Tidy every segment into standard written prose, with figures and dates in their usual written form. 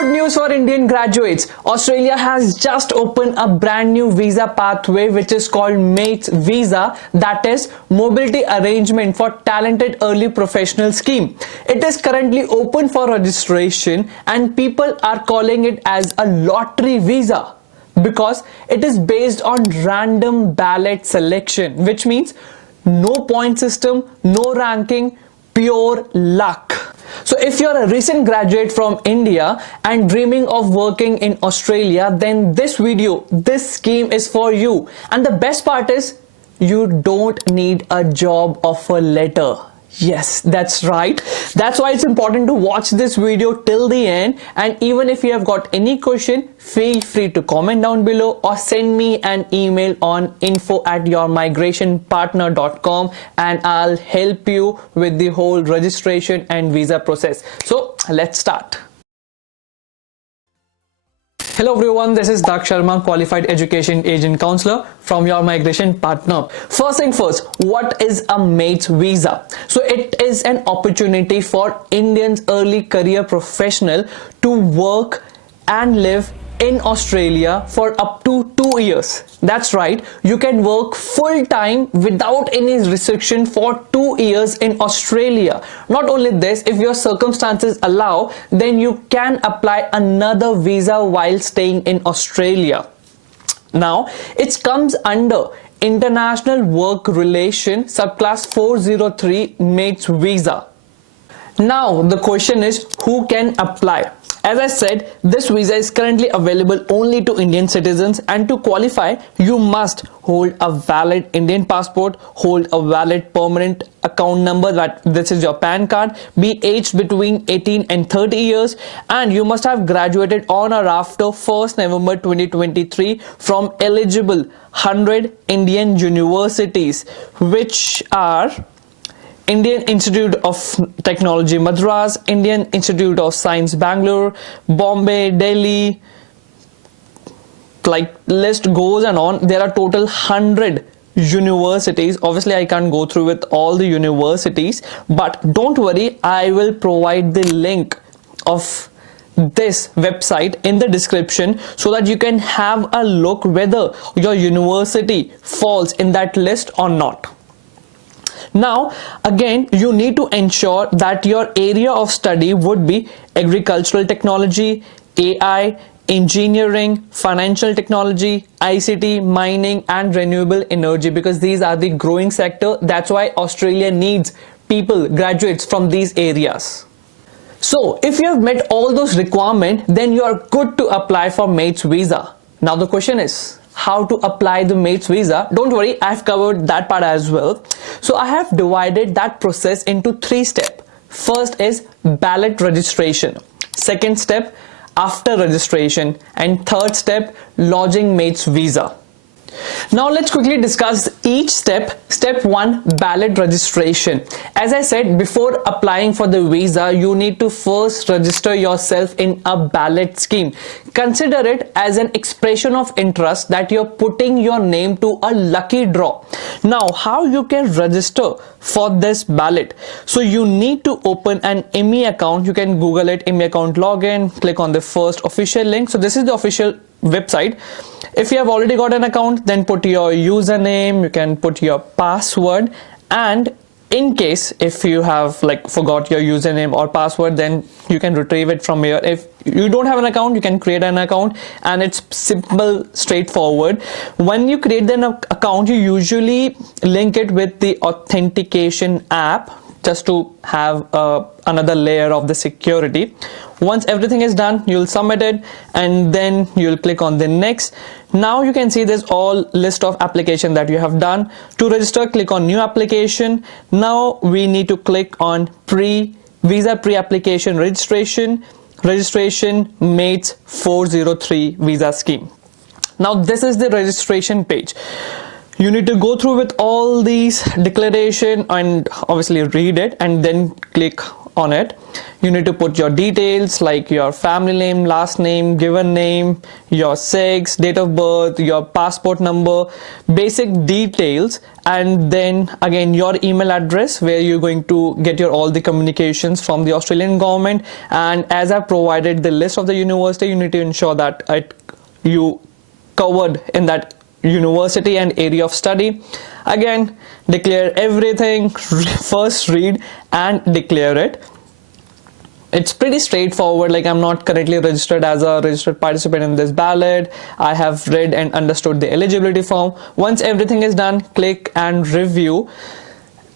Good news for Indian graduates. Australia has just opened a brand new visa pathway which is called MATES visa, that is Mobility Arrangement for Talented Early Professional Scheme. It is currently open for registration and people are calling it as a lottery visa because it is based on random ballot selection, which means no point system, no ranking, pure luck. So if you're a recent graduate from India and dreaming of working in Australia, then this scheme is for you. And the best part is you don't need a job offer letter. Yes, that's right. That's why it's important to watch this video till the end. And even if you have got any question, feel free to comment down below or send me an email on info@yourmigrationpartner.com and I'll help you with the whole registration and visa process. So let's start. Hello everyone, this is Daksh Sharma, Qualified Education Agent Counselor from Your Migration Partner. First thing first, what is a MATES visa? So it is an opportunity for Indians early career professional to work and live in Australia for up to 2 years. That's right, you can work full time without any restriction for 2 years in Australia. Not only this, if your circumstances allow, then you can apply another visa while staying in Australia. Now, it comes under International Work Relation Subclass 403 MATES visa. Now, the question is, who can apply? As I said, this visa is currently available only to Indian citizens, and to qualify, you must hold a valid Indian passport, hold a valid permanent account number, that this is your PAN card, be aged between 18 and 30 years, and you must have graduated on or after 1st November 2023 from eligible 100 Indian universities, which are Indian Institute of Technology Madras, Indian Institute of Science Bangalore, Bombay, Delhi, like list goes and on. There are total 100 universities. Obviously I can't go through with all the universities, but don't worry, I will provide the link of this website in the description so that you can have a look whether your university falls in that list or not. Now, again, you need to ensure that your area of study would be agricultural technology, AI, engineering, financial technology, ICT, mining, and renewable energy, because these are the growing sector. That's why Australia needs people, graduates from these areas. So, if you have met all those requirements, then you are good to apply for MATES visa. Now, the question is, how to apply the MATES visa? Don't worry, I've covered that part as well. So I have divided that process into 3 steps. First is ballot registration. Second step, after registration. And third step, lodging MATES visa. Now let's quickly discuss each step. Step 1, ballot registration. As I said, before applying for the visa, you need to first register yourself in a ballot scheme. Consider it as an expression of interest that you're putting your name to a lucky draw. Now, how you can register for this ballot? So you need to open an ME account. You can Google it, ME account login, click on the first official link. So this is the official website. If you have already got an account, then put your username, you can put your password, and in case if you have forgot your username or password, then you can retrieve it from here. If you don't have an account, you can create an account, and it's simple, straightforward. When you create an account, you usually link it with the authentication app just to have another layer of the security. Once everything is done, you'll submit it and then you'll click on the next. Now you can see there's all list of application that you have done. To register, click on new application. Now we need to click on visa pre-application registration MATES 403 visa scheme. Now this is the registration page. You need to go through with all these declaration and obviously read it and then click on it. You need to put your details like your family name, last name, given name, your sex, date of birth, your passport number, basic details, and then again your email address where you're going to get your all the communications from the Australian government. And as I've provided the list of the university, you need to ensure that you covered in that university and area of study. Again, declare everything, first read and declare it. It's pretty straightforward. Like, I'm not currently registered as a registered participant in this ballot. I have read and understood the eligibility form. Once everything is done, click and review.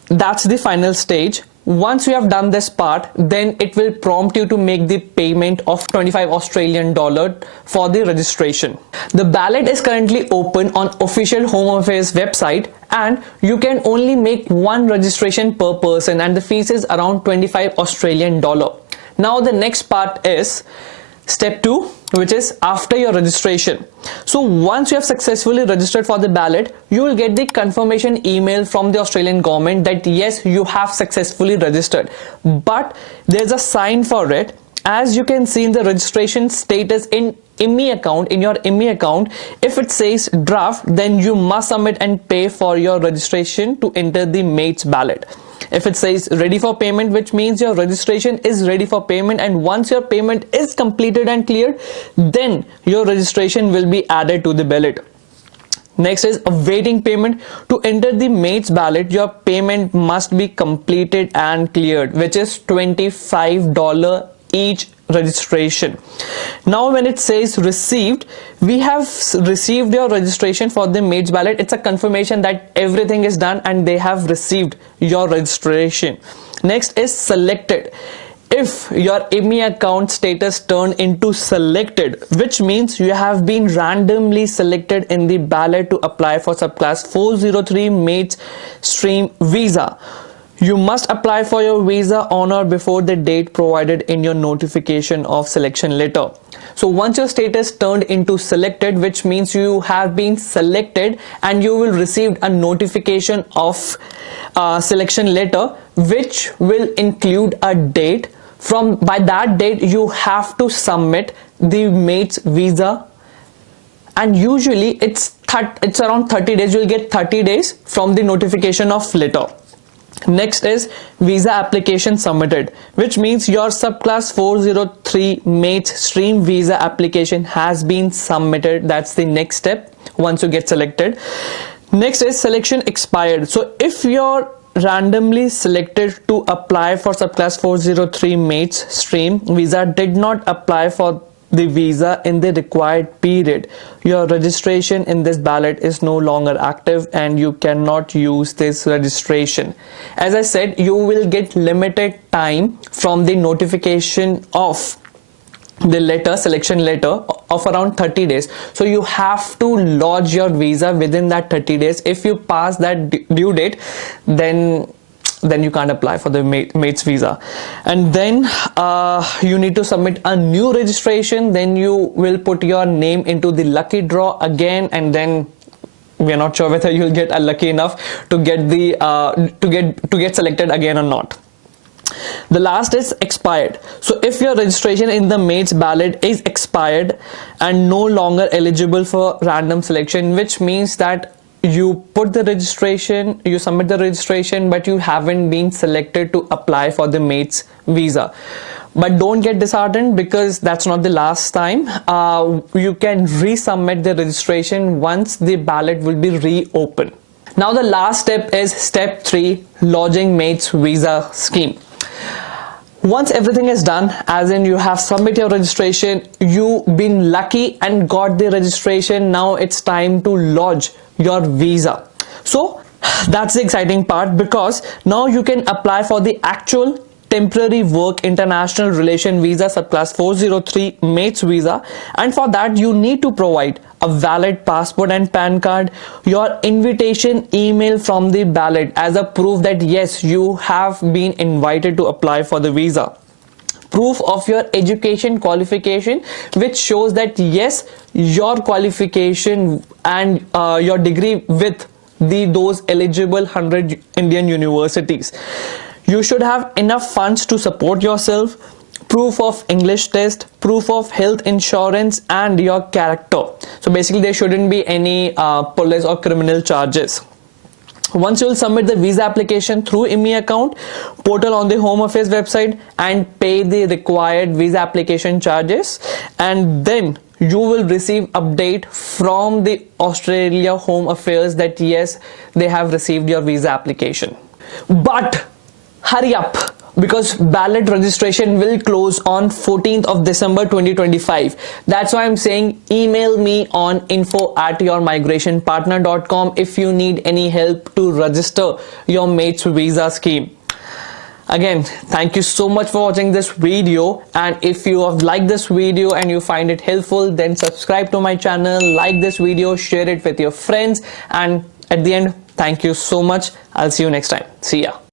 That's the final stage. Once you have done this part, then it will prompt you to make the payment of 25 Australian dollar for the registration. The ballot is currently open on official Home Affairs website, and you can only make one registration per person, and the fees is around 25 Australian dollar. Now the next part is step 2, which is after your registration. So once you have successfully registered for the ballot, you will get the confirmation email from the Australian government that yes, you have successfully registered. But there's a sign for it. As you can see in the registration status in IMI account, in your IMI account, if it says draft, then you must submit and pay for your registration to enter the mates ballot. If it says ready for payment, which means your registration is ready for payment, and once your payment is completed and cleared, then your registration will be added to the ballot. Next is awaiting payment. To enter the mates ballot, your payment must be completed and cleared, which is $25 each registration. Now when it says received, we have received your registration for the mates ballot. It's a confirmation that everything is done and they have received your registration. Next is selected. If your IMI account status turned into selected, which means you have been randomly selected in the ballot to apply for subclass 403 mates stream visa, you must apply for your visa on or before the date provided in your notification of selection letter. So once your status turned into selected, which means you have been selected, and you will receive a notification of selection letter, which will include a date. By that date, you have to submit the mates visa, and usually it's around 30 days. You'll get 30 days from the notification of letter. Next is visa application submitted, which means your subclass 403 mates stream visa application has been submitted. That's the next step once you get selected. Next is selection expired. So if you're randomly selected to apply for subclass 403 mates stream visa, did not apply for the visa in the required period, your registration in this ballot is no longer active and you cannot use this registration. As I said, you will get limited time from the notification of the letter, selection letter, of around 30 days. So you have to lodge your visa within that 30 days. If you pass that due date, then you can't apply for the mates visa. And then you need to submit a new registration. Then you will put your name into the lucky draw again, and then we are not sure whether you'll get lucky enough to get the to get selected again or not. The last is expired. So if your registration in the mates ballot is expired and no longer eligible for random selection, which means that you put the registration, you submit the registration, but you haven't been selected to apply for the mates visa. But don't get disheartened, because that's not the last time. You can resubmit the registration once the ballot will be reopened. Now the last step is step 3, lodging mates visa scheme. Once everything is done, as in you have submitted your registration, you've been lucky and got the registration, now it's time to lodge your visa. So that's the exciting part, because now you can apply for the actual temporary work international relation visa subclass 403 mates visa, and for that you need to provide a valid passport and PAN card, your invitation email from the ballot as a proof that yes, you have been invited to apply for the visa, proof of your education qualification, which shows that yes, your qualification and your degree with those eligible 100 Indian universities. You should have enough funds to support yourself, proof of English test, proof of health insurance, and your character. So basically there shouldn't be any police or criminal charges. Once you will submit the visa application through IMI account portal on the Home Affairs website and pay the required visa application charges, and then you will receive update from the Australia Home Affairs that yes, they have received your visa application. But hurry up, because ballot registration will close on 14th of December 2025. That's why I'm saying email me on info@yourmigrationpartner.com if you need any help to register your mate's visa scheme. Again, thank you so much for watching this video, and if you have liked this video and you find it helpful, then subscribe to my channel, like this video, share it with your friends, and at the end, thank you so much. I'll see you next time. See ya.